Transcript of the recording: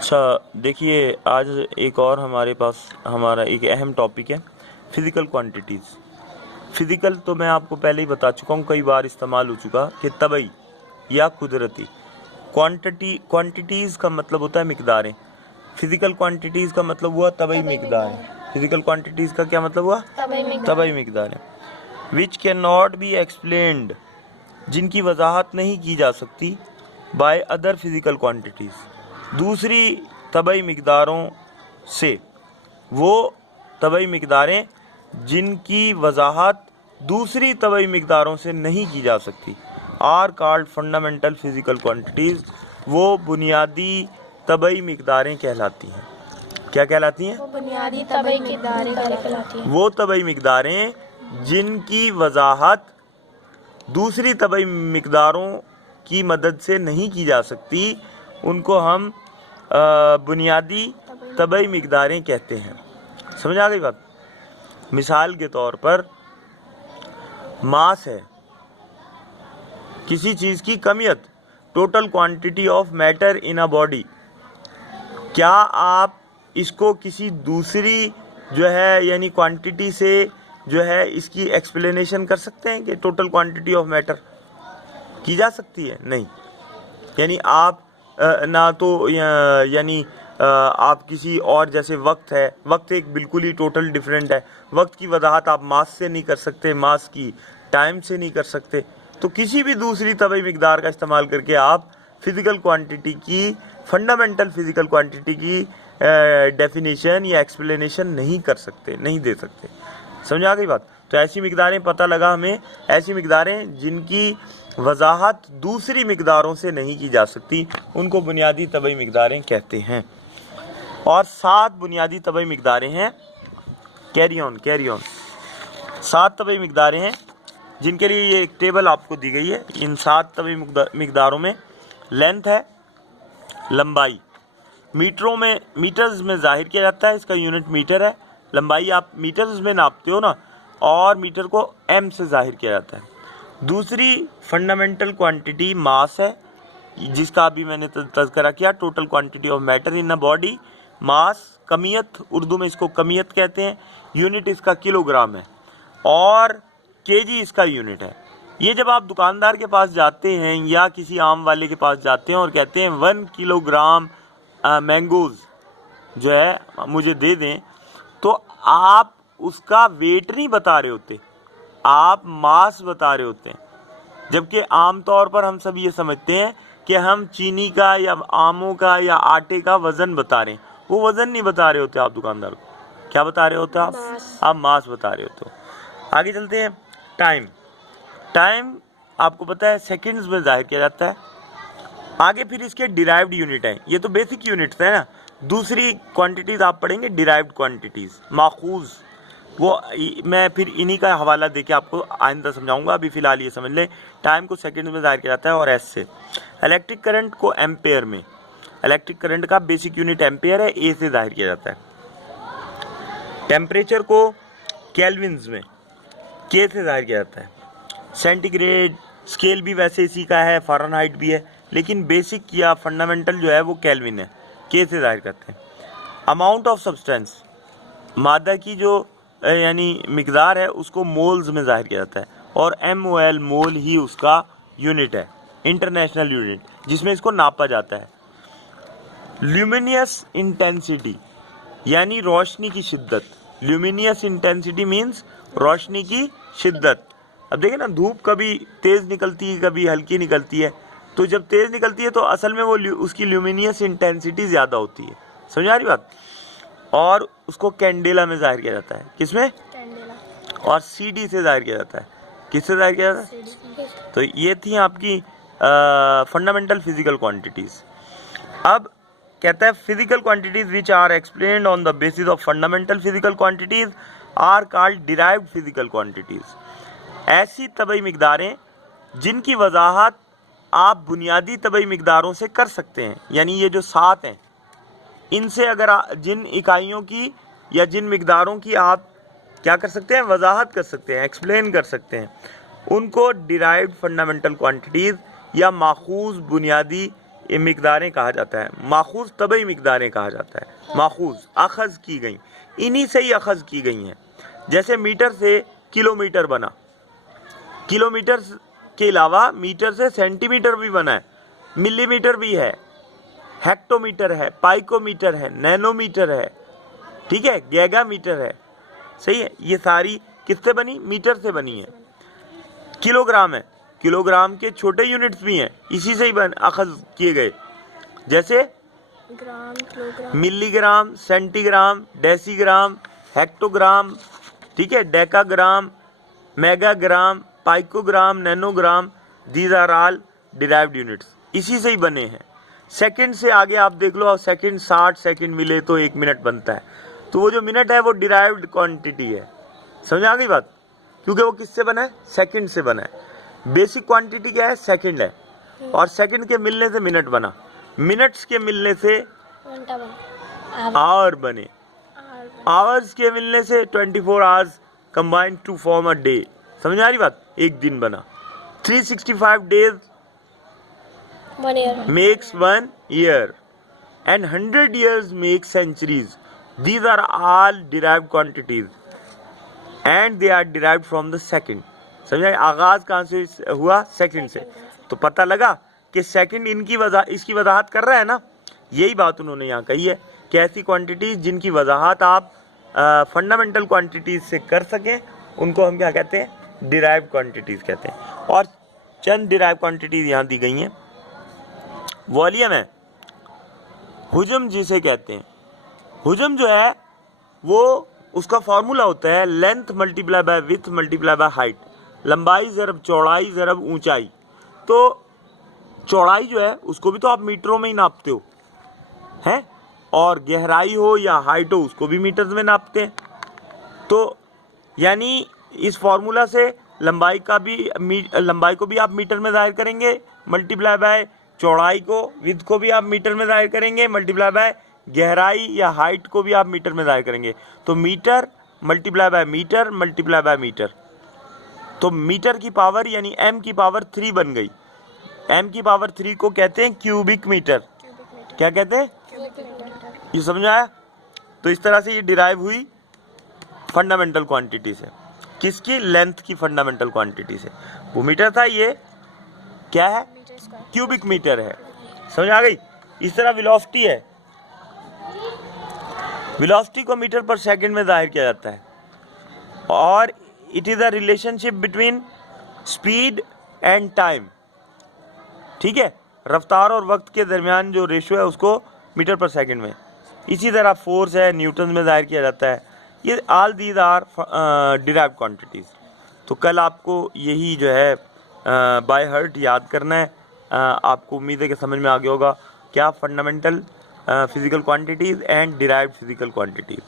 अच्छा देखिए, आज एक और हमारे पास हमारा एक अहम टॉपिक है फिज़िकल क्वांटिटीज़। फिज़िकल तो मैं आपको पहले ही बता चुका हूँ, कई बार इस्तेमाल हो चुका कि तबई या कुदरती। क्वांटिटीज़ का मतलब होता है मिकदारें। फिज़िकल क्वांटिटीज़ का मतलब हुआ तबई मिकदार। फिज़िकल क्वांटिटीज़ का क्या मतलब हुआ? तबई मिकदारें। Which can not be explained, जिनकी वजाहत नहीं की जा सकती बाय अदर फिज़िकल क्वांटिटीज़, दूसरी तबई मिकदारों से। वो तबई मिकदारें जिनकी वजाहत दूसरी तबई मिकदारों से नहीं की जा सकती are called fundamental physical quantities. वो बुनियादी तबई मिकदारें कहलाती हैं। क्या कहलाती हैं? वो बुनियादी तबई मिकदारें कहलाती हैं। वो तबई मिकदारें जिनकी वजाहत दूसरी तबई मिकदारों की मदद से नहीं की जा सकती, उनको हम बुनियादी तबई मिकदारें कहते हैं। समझ आ गई बात? मिसाल के तौर पर मास है किसी चीज़ की कमियत, total quantity of matter in a body. क्या आप इसको किसी दूसरी जो है यानी क्वांटिटी से जो है इसकी एक्सप्लेनेशन कर सकते हैं कि टोटल क्वांटिटी ऑफ मैटर की जा सकती है? नहीं। यानी आप ना तो यानी आप किसी और, जैसे वक्त है, वक्त एक बिल्कुल ही टोटल डिफरेंट है। वक्त की वजाहत आप मास से नहीं कर सकते, मास की टाइम से नहीं कर सकते। तो किसी भी दूसरी तबई मिकदार का इस्तेमाल करके आप फिज़िकल क्वांटिटी की, फंडामेंटल फिज़िकल क्वांटिटी की डेफिनेशन या एक्सप्लेनेशन नहीं कर सकते, नहीं दे सकते। समझ आ गई बात? तो ऐसी मिकदारें पता लगा हमें, ऐसी मिकदारें जिनकी वजाहत दूसरी मिकदारों से नहीं की जा सकती, उनको बुनियादी तबई मिकदारें कहते हैं। और 7 बुनियादी तबई मिकदारें हैं। कैरी ऑन 7 तबई मिकदारें हैं जिनके लिए ये एक टेबल आपको दी गई है। इन 7 तबई मिकदारों में लेंथ है, लंबाई मीटर्स में जाहिर किया जाता है, इसका यूनिट मीटर है। लंबाई आप मीटर्स में नापते हो ना, और मीटर को एम से जाहिर किया जाता है। दूसरी फंडामेंटल क्वांटिटी मास है, जिसका अभी मैंने तज़किरा किया, total quantity of matter in a body. Mass, कमियत, उर्दू में इसको कमियत कहते हैं। यूनिट इसका किलोग्राम है और केजी इसका यूनिट है। ये जब आप दुकानदार के पास जाते हैं या किसी आम वाले के पास जाते हैं और कहते हैं 1 किलोग्राम मैंगोज़ जो है मुझे दे दें, तो आप उसका वेट नहीं बता रहे होते, आप मास बता रहे होते हैं। जबकि आम तौर पर हम सब ये समझते हैं कि हम चीनी का या आमों का या आटे का वज़न बता रहे हैं। वो वज़न नहीं बता रहे होते आप दुकानदार को। क्या बता रहे होते आप मास बता रहे होते हो। आगे चलते हैं। टाइम आपको पता है सेकंड्स में जाहिर किया जाता है। आगे फिर इसके डिराइव्ड यूनिट हैं। ये तो बेसिक यूनिट्स है ना। दूसरी क्वांटिटीज़ आप पढ़ेंगे डिराइव्ड क्वांटिटीज़, माखूज़। वो मैं फिर इन्हीं का हवाला देके आपको आइंदा समझाऊंगा। अभी फ़िलहाल ये समझ लें, टाइम को सेकंड्स में जाहिर किया जाता है और एस से। इलेक्ट्रिक करंट को एम्पेयर में, इलेक्ट्रिक करंट का बेसिक यूनिट एम्पेयर है, ए से जाहिर किया जाता है। टेम्परेचर को केल्विन्स में, के से जाहिर किया जाता है। सेंटीग्रेड स्केल भी वैसे इसी का है, फ़ारेनहाइट भी है, लेकिन बेसिक या फंडामेंटल जो है वो केल्विन है, के से जाहिर करते हैं। अमाउंट ऑफ सब्सटेंस, मादा की जो यानी मिकदार है, उसको मोल्स में जाहिर किया जाता है और MOL मोल ही उसका यूनिट है, इंटरनेशनल यूनिट, जिसमें इसको नापा जाता है। ल्यूमिनियस इंटेंसिटी यानी रोशनी की शिद्दत। ल्यूमिनियस इंटेंसिटी मीन्स रोशनी की शिद्दत। अब देखिए ना, धूप कभी तेज़ निकलती है, कभी हल्की निकलती है। तो जब तेज़ निकलती है तो असल में वो उसकी ल्यूमिनियस इंटेंसिटी ज़्यादा होती है। समझ आ रही बात? और उसको कैंडेला में जाहिर किया जाता है। किसमें? कैंडेला। और CD से जाहिर किया जाता है। किससे जाहिर किया जाता है? तो ये थी आपकी फंडामेंटल फिजिकल क्वांटिटीज़। अब कहता है physical quantities which are explained on the basis of fundamental physical quantities are called derived physical quantities. ऐसी तबई मिकदारें जिनकी वजाहत आप बुनियादी तबई मिकदारों से कर सकते हैं, यानी ये जो 7 हैं, इनसे अगर जिन इकाइयों की या जिन मिकदारों की आप क्या कर सकते हैं, वजाहत कर सकते हैं, एक्सप्लेन कर सकते हैं, उनको डिराइव्ड फंडामेंटल क्वांटिटीज़ या माखूज़ बुनियादी ये मिकदारें कहा जाता है। माखूज तबई मिकदारें कहा जाता है। माखूज अखज़ की गई, इन्हीं से ही अखज़ की गई हैं। जैसे मीटर से किलोमीटर बना, किलोमीटर के अलावा मीटर से सेंटीमीटर भी बना है, मिलीमीटर भी है, हेक्टोमीटर है, पाइकोमीटर है, नैनोमीटर है, ठीक है, गीगामीटर है। सही है, ये सारी किससे बनी? मीटर से बनी है। किलोग्राम है, किलोग्राम के छोटे यूनिट्स भी हैं, इसी से ही अखज़ किए गए। जैसे gram, kilogram, milligram, centigram, decigram, hectogram, ठीक है, decagram, megagram, picogram, nanogram, these are all derived units, इसी से ही बने हैं। सेकंड से आगे आप देख लो, सेकंड 60 सेकंड मिले तो 1 मिनट बनता है, तो वो जो मिनट है वो डिराइव्ड क्वांटिटी है। समझ आ गई बात? क्योंकि वो किससे बना है? सेकंड से बना है। बेसिक क्वांटिटी क्या है? सेकंड है, और सेकंड के मिलने से मिनट बना, मिनट्स के मिलने से घंटा बना, आवर बने, आवर्स के मिलने से 24 hours combined to form a day. समझ आ रही बात? एक दिन बना। 365 days one year, makes 1 year and 100 years make centuries. These are all derived quantities and they are derived from the second. समझा? आगाज कहाँ से हुआ? सेकंड से। तो पता लगा कि सेकंड इसकी वजाहत कर रहा है ना। यही बात उन्होंने यहाँ कही है कि ऐसी क्वांटिटीज जिनकी वजाहत आप फंडामेंटल क्वांटिटीज से कर सकें, उनको हम क्या कहते हैं? डिराइव्ड क्वांटिटीज कहते हैं। और चंद डिराइव्ड क्वांटिटीज यहाँ दी गई हैं। वॉल्यूम है, हुजम जिसे कहते हैं। हुजम जो है वो उसका फॉर्मूला होता है length multiply by width multiply by height, लंबाई ज़रब चौड़ाई ज़रब ऊंचाई। तो चौड़ाई जो है उसको भी तो आप मीटरों में ही नापते हो, हैं, और गहराई हो या हाइट हो उसको भी मीटर्स में नापते हैं। तो यानी इस फॉर्मूला से लंबाई को भी आप मीटर में ज़ाहिर करेंगे, मल्टीप्लाई बाय चौड़ाई को, विड्थ को भी आप मीटर में ज़ाहिर करेंगे, मल्टीप्लाई बाय गहराई या हाइट को भी आप मीटर में ज़ाहिर करेंगे। तो metre multiply by metre multiply by metre, तो मीटर की पावर यानी m की पावर 3 बन गई। m की पावर 3 को कहते हैं क्यूबिक मीटर। क्या कहते हैं? ये समझ आया? तो इस तरह से ये डिराइव हुई फंडामेंटल क्वांटिटी से। किसकी? लेंथ की फंडामेंटल क्वांटिटी से। वो मीटर था, ये क्या है? क्यूबिक मीटर है। समझ आ गई? इस तरह वेलोसिटी है, वेलोसिटी को मीटर पर सेकंड में जाहिर किया जाता है, और it is a relationship between speed and time. ठीक है, रफ्तार और वक्त के दरमियान जो रेशो है उसको मीटर पर सेकंड में। इसी तरह फोर्स है, न्यूटन में जाहिर किया जाता है। ये all these are derived quantities. तो कल आपको यही जो है बाय हार्ट याद करना है। आपको उम्मीद है कि समझ में आ गया होगा क्या fundamental physical quantities and derived physical quantities.